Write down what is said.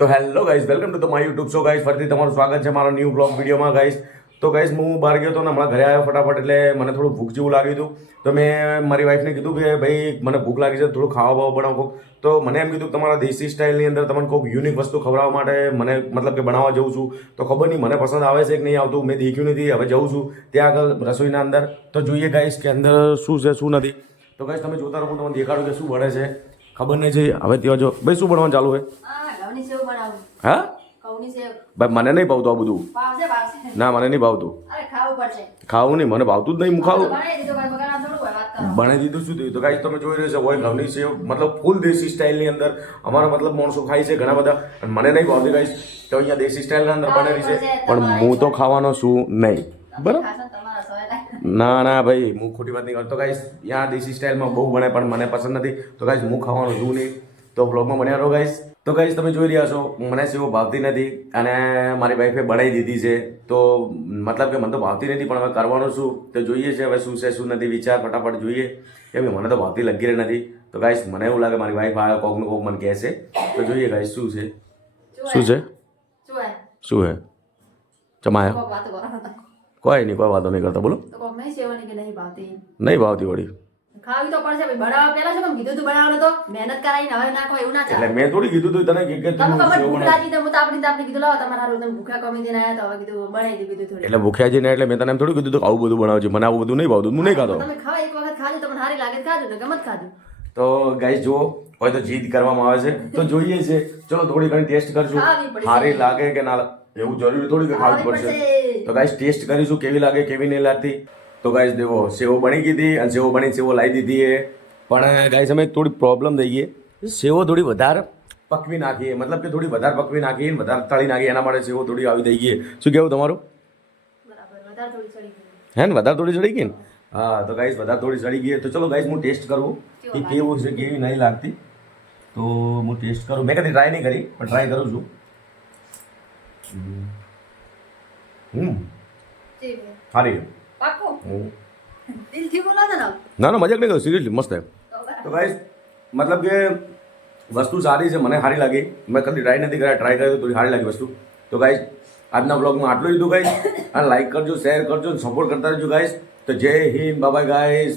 તો hello guys, welcome to the my YouTube show guys. ફરીથી તમારું સ્વાગત છે મારા ન્યૂ બ્લોગ વિડીયોમાં ગાઈઝ. તો ગાઈઝ હું બહાર ગયો હતો ને હમણાં ઘરે આવ્યો ફટાફટ, એટલે મને થોડું ભૂખ જેવું લાગ્યું હતું. તો મેં મારી વાઈફને કીધું કે ભાઈ મને ભૂખ લાગી છે, થોડું ખાવા બાવા બનાવો. તો મને એમ કીધું કે તમારા દેશી સ્ટાઇલની અંદર તમને કોઈક યુનિક વસ્તુ ખવડાવવા માટે મને મતલબ કે બનાવવા જઉં છું. તો ખબર નહીં મને પસંદ આવે છે કે નહીં આવતું, મેં દેખ્યું નથી. હવે જઉં છું ત્યાં આગળ રસોઈના અંદર, તો જોઈએ ગાઈઝ કે અંદર શું છે શું નથી. તો ગાઈઝ તમે જોતા રહો, હું તમને દેખાડું કે શું બને છે. ખબર નહીં છે હવે ત્યાં જો ભાઈ શું બનવાનું ચાલુ છે. હા ભાઈ મને નહીં ભાવતું આ બધું. ના મને નહીં ભાવતું. ખાવું નહીં, મને ભાવતું જ નહીં. હું ખાવું બનાવી દીધું શું થયું. તો ગાઈસ તમે જોઈ રહ્યો છો હોય ઘઉંની સેવ, મતલબ ફૂલ દેશી સ્ટાઇલની અંદર અમારા મતલબ માણસો ખાય છે ઘણા બધા, અને મને નહીં ભાવતી ગાઈસ. તો અહીંયા દેશી સ્ટાઇલના અંદર બનેલી છે, પણ હું તો ખાવાનો છું નહીં. બરાબર? ના ના ભાઈ હું ખોટી વાત નહીં કરતો ગાઈસ. ત્યાં દેશી સ્ટાઇલમાં બહુ બને પણ મને પસંદ નથી. તો ગાઈસ હું ખાવાનું છું નહીં. તો બ્લોગમાં બન્યા રહો ગાઈસ. તો ગાઈસ તમે જોઈ રહ્યા છો મને સેવો ભાવતી નથી, અને મારી વાઈફે બનાવી દીધી છે. તો મતલબ કે મને તો ભાવતી નથી, પણ હવે કરવાનું શું તો જોઈએ છે હવે શું છે શું નથી. વિચાર ફટાફટ જોઈએ, કેમ કે મને તો ભાવતી લગી રહી નથી. તો ગાઈસ મને એવું લાગે મારી વાઈફ આવે કોકનું કોક મને કહેશે. તો જોઈએ ગાઈસ શું છે શું છે શું છે ચમાયા. કોઈ નહીં, કોઈ વાતો નહીં કરતા. બોલો નહીં ભાવતી વળી. ખાવી તો પડશે ભાઈ. બનાવવા પહેલા છે પણ કીધું તું બનાવવાનો તો મહેનત કરાઈને હવે નાખો એવું ના ચાલે. એટલે મેં થોડી કીધું તું તને કે તું ભૂખ લાગી તો હું તો આપણે કીધું લાવો તમારા હારું તમે ભૂખ્યા કમી દઈને આયા તો હવે કીધું બનાવી દીધું થોડી. એટલે ભૂખ્યા છે ને એટલે મેં તને એમ થોડું કીધું તું આવું બધું બનાવજે. મને આવું બધું નહીં ભાવતું, હું નહીં ખાતો. તમે ખાવા એક વખત ખાજો તમને સારી લાગે ખાજો ને ગમત ખાજો. તો ગાઈસ જુઓ હોય તો જીદ કરવામાં આવે છે, તો જોઈએ છે. ચલો થોડી ઘણી ટેસ્ટ કરશું, સારી લાગે કે ના એવું જરૂરી થોડી કે ખાવી પડશે. તો ગાઈસ ટેસ્ટ કરીશું કેવી લાગે કેવી નહીં લાગતી. તો ગાઈસ દેવો સેવો બની ગઈ હતી, અને સેવો બની સેવો લાવી દીધી એ. પણ ગાઈસ અમે થોડી પ્રોબ્લેમ થઈ ગઈ. સેવો થોડી વધારે પકવી નાખીએ, મતલબ કે થોડી વધારે પકવી નાખીએ, વધારે તળી નાખીએ, એના માટે સેવો થોડી આવી થઈ ગઈ. શું કેવું તમારું? હે ને વધારે થોડી ચડી ગઈ ને? હા તો ગાઈસ વધારે થોડી ચડી ગઈ. તો ચલો ગાઈસ હું ટેસ્ટ કરું કે કેવું છે કેવી નહીં લાગતી. તો હું ટેસ્ટ કરું. મેં કદી ટ્રાય નહીં કરી પણ ટ્રાય કરું છું. સારી ના ના મજાક નહીં કરું, સિરિયસલી મસ્ત છે. તો ગાઈસ મતલબ કે વસ્તુ સારી છે, મને સારી લાગી. મેં કદી ટ્રાય નથી કર્યા, ટ્રાય કર્યો તો થોડી સારી લાગી વસ્તુ. તો ગાઈસ આજના બ્લોગમાં આટલું લીધું ગાઈસ. અને લાઈક કરજો, શેર કરજો, સપોર્ટ કરતા રહેજો ગાઈસ. તો જય હિન્દ, બાય બાય ગાઈસ.